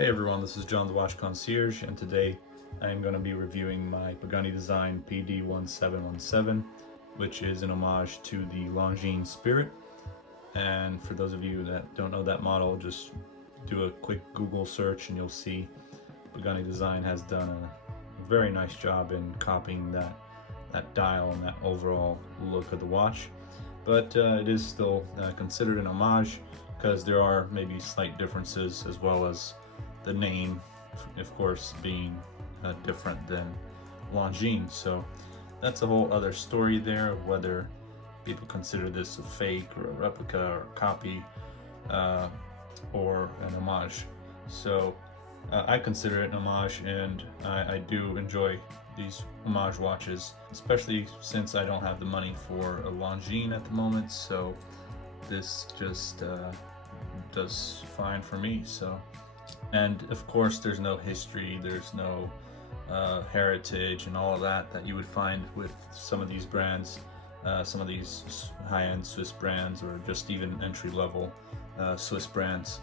Hey everyone, this is John the Watch Concierge, and today I am going to be reviewing my Pagani Design PD1717, which is an homage to the Longines Spirit. And for those of you that don't know that model, just do a quick Google search and you'll see Pagani Design has done a very nice job in copying that dial and that overall look of the watch. But it is still considered an homage because there are maybe slight differences, as well as the name, of course, being different than Longines. So that's a whole other story there, whether people consider this a fake or a replica or a copy or an homage. So I consider it an homage, and I do enjoy these homage watches, especially since I don't have the money for a Longines at the moment. So this just does fine for me. So, and of course there's no history, there's no heritage and all of that you would find with some of these brands, some of these high-end Swiss brands, or just even entry-level Swiss brands,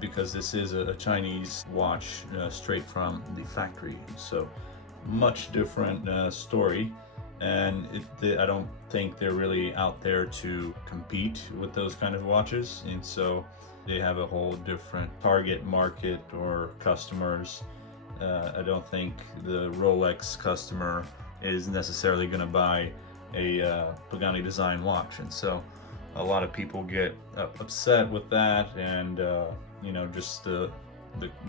because this is a Chinese watch straight from the factory. So much different story, and I don't think they're really out there to compete with those kind of watches, and so they have a whole different target market or customers. I don't think the Rolex customer is necessarily going to buy a Pagani Design watch, and so a lot of people get upset with that, and you know, just the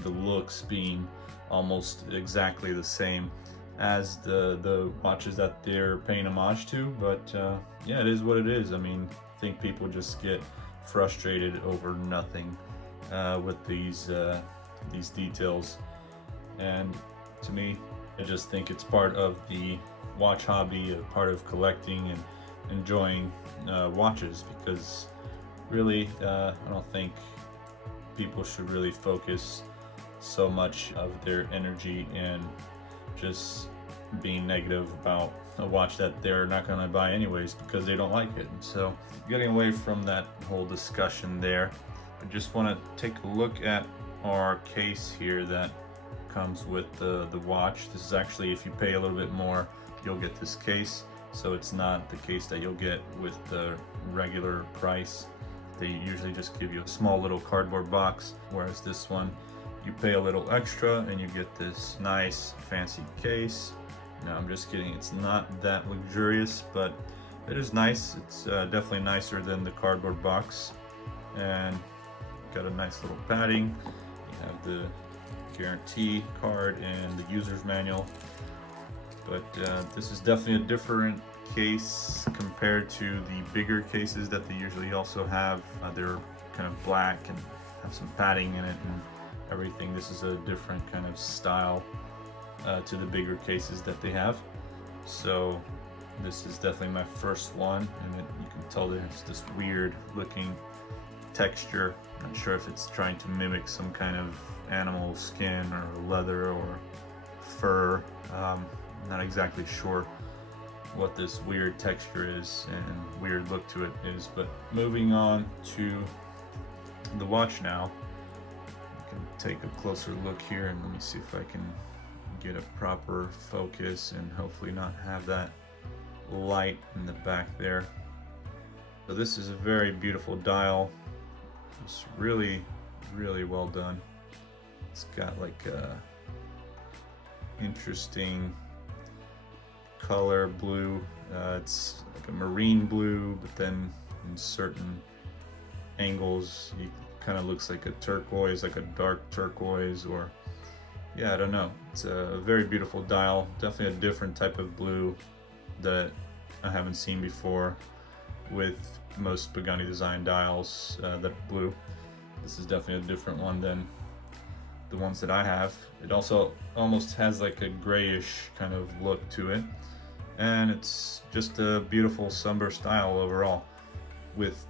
looks being almost exactly the same as the watches that they're paying homage to. But yeah, it is what it is. I mean, I think people just get frustrated over nothing with these details, and to me, I just think it's part of the watch hobby, a part of collecting and enjoying watches, because really I don't think people should really focus so much of their energy in just being negative about a watch that they're not going to buy anyways because they don't like it. So getting away from that whole discussion there, I just want to take a look at our case here that comes with the watch. This is actually, if you pay a little bit more, you'll get this case. So it's not the case that you'll get with the regular price. They usually just give you a small little cardboard box, whereas this one, you pay a little extra and you get this nice fancy case. Now I'm just kidding, it's not that luxurious, but it is nice. It's definitely nicer than the cardboard box, and got a nice little padding. You have the guarantee card and the user's manual. But this is definitely a different case compared to the bigger cases that they usually also have. They're kind of black and have some padding in it and everything. This is a different kind of style to the bigger cases that they have. So this is definitely my first one, and you can tell there's this weird looking texture. Not sure if it's trying to mimic some kind of animal skin or leather or fur. Not exactly sure what this weird texture is and weird look to it is. But moving on to the watch now, I can take a closer look here, and let me see if I can get a proper focus and hopefully not have that light in the back there. So this is a very beautiful dial. It's really well done. It's got like a interesting color blue. It's like a marine blue, but then in certain angles it kind of looks like a turquoise, like a dark turquoise, or yeah, I don't know. It's a very beautiful dial, definitely a different type of blue that I haven't seen before with most Pagani Design dials that are blue. This is definitely a different one than the ones that I have. It also almost has like a grayish kind of look to it, and it's just a beautiful somber style overall, with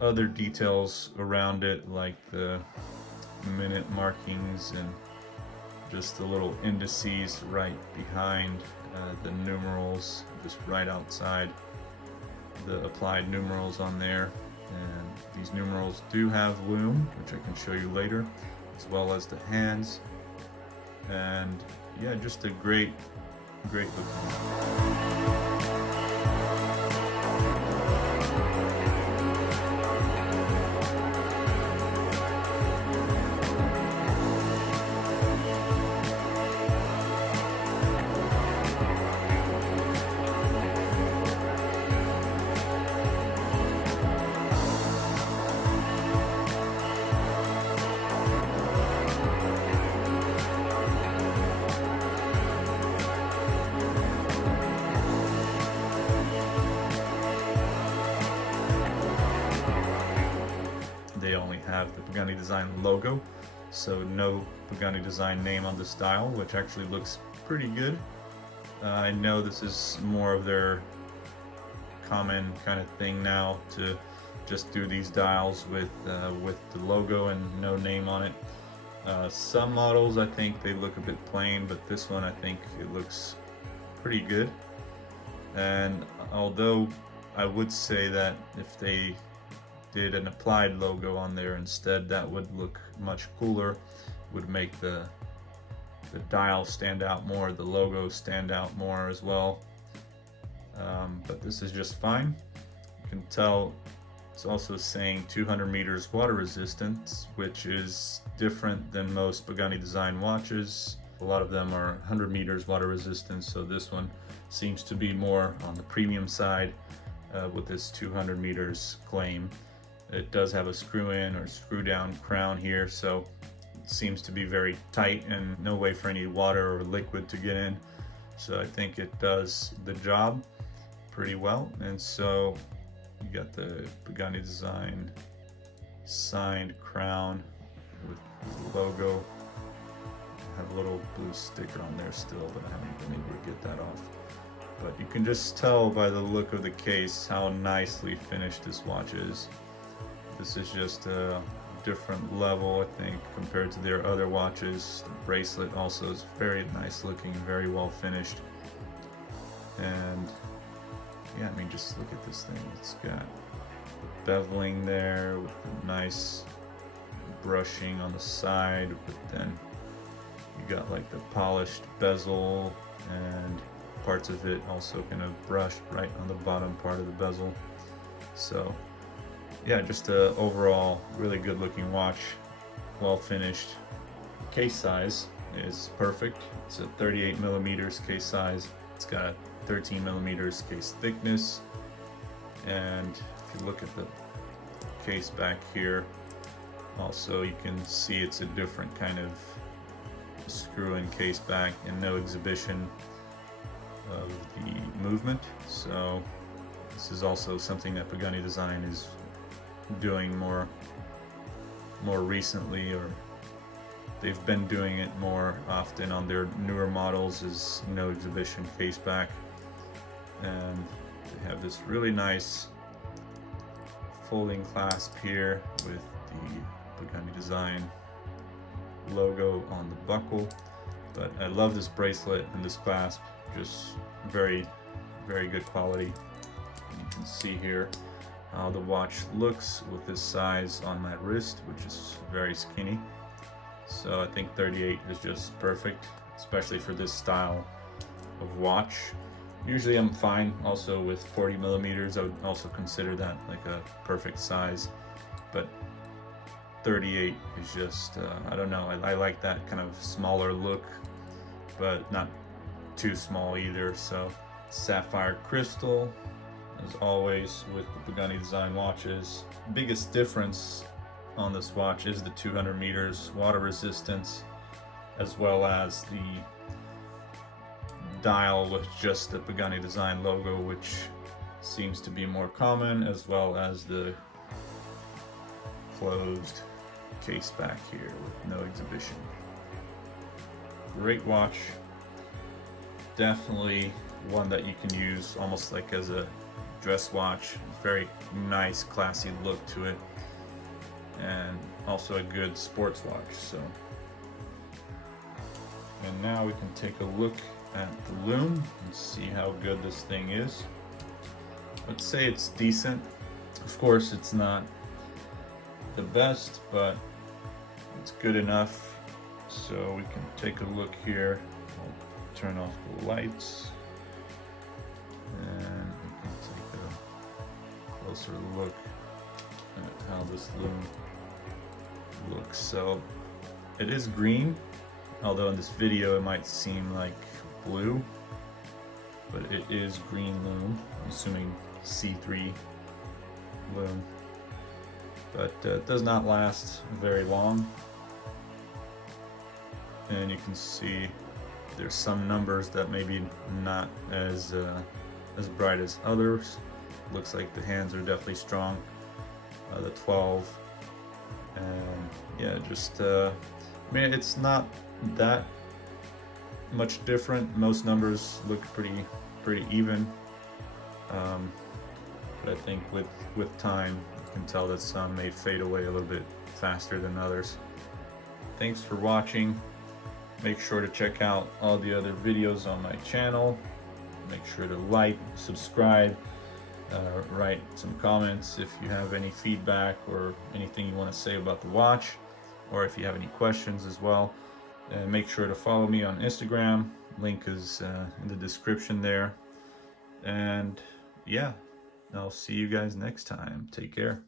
other details around it like the minute markings and just the little indices right behind the numerals, just right outside the applied numerals on there. And these numerals do have Lume, which I can show you later. as well as the hands. And yeah, just a great looking watch. They only have the Pagani Design logo, so no Pagani Design name on this dial, which actually looks pretty good. I know this is more of their common kind of thing now to just do these dials with the logo and no name on it. Some models I think they look a bit plain, but this one I think it looks pretty good. And although I would say that if they did an applied logo on there instead, that would look much cooler, would make the dial stand out more, the logo stand out more as well. But this is just fine. You can tell it's also saying 200 meters water resistance, which is different than most Pagani Design watches. A lot of them are 100 meters water resistance, so this one seems to be more on the premium side with this 200 meters claim. It does have a screw in or screw down crown here, so it seems to be very tight and no way for any water or liquid to get in. So I think it does the job pretty well. And so you got the Pagani Design signed crown with the logo. I have a little blue sticker on there still, but I haven't been able to get that off. But you can just tell by the look of the case how nicely finished this watch is. This is just a different level, I think, compared to their other watches. The bracelet also is very nice looking, very well finished. And yeah, I mean, just look at this thing. It's got beveling there with a nice brushing on the side, but then you got like the polished bezel and parts of it also kind of brushed right on the bottom part of the bezel. So yeah, just a overall really good looking watch, well finished. Case size is perfect. It's a 38 millimeters case size. It's got a 13 millimeters case thickness. And if you look at the case back here, also you can see it's a different kind of screw-in case back and no exhibition of the movement. So this is also something that Pagani Design is doing more recently, or they've been doing it more often on their newer models, is no exhibition case back. And they have this really nice folding clasp here with the Pagani Design logo on the buckle. But I love this bracelet and this clasp, just very good quality. You can see here how the watch looks with this size on my wrist, which is very skinny. So I think 38 is just perfect, especially for this style of watch. Usually I'm fine also with 40 millimeters. I would also consider that like a perfect size, but 38 is just, I don't know, I like that kind of smaller look, but not too small either. So sapphire crystal, as always with the Pagani Design watches. Biggest difference on this watch is the 200 meters water resistance, as well as the dial with just the Pagani Design logo, which seems to be more common, as well as the closed case back here with no exhibition. Great watch, definitely one that you can use almost like as a dress watch. Very nice, classy look to it, and also a good sports watch. So, and now we can take a look at the Lume and see how good this thing is. Let's say it's decent. Of course, it's not the best, but it's good enough. So we can take a look here. I'll turn off the lights and we can take a closer look at how this Lume looks. So it is green, although in this video it might seem like blue, but it is green Lume. I'm assuming C3 Lume, but it does not last very long. And you can see there's some numbers that maybe not as bright as others. Looks like the hands are definitely strong. The 12, and yeah, just I mean, it's not that much different. Most numbers look pretty even, but I think with time you can tell that some may fade away a little bit faster than others. Thanks for watching. Make sure to check out all the other videos on my channel. Make sure to like, subscribe, write some comments if you have any feedback or anything you want to say about the watch, or if you have any questions as well. And make sure to follow me on Instagram. Link is in the description there. And yeah, I'll see you guys next time. Take care.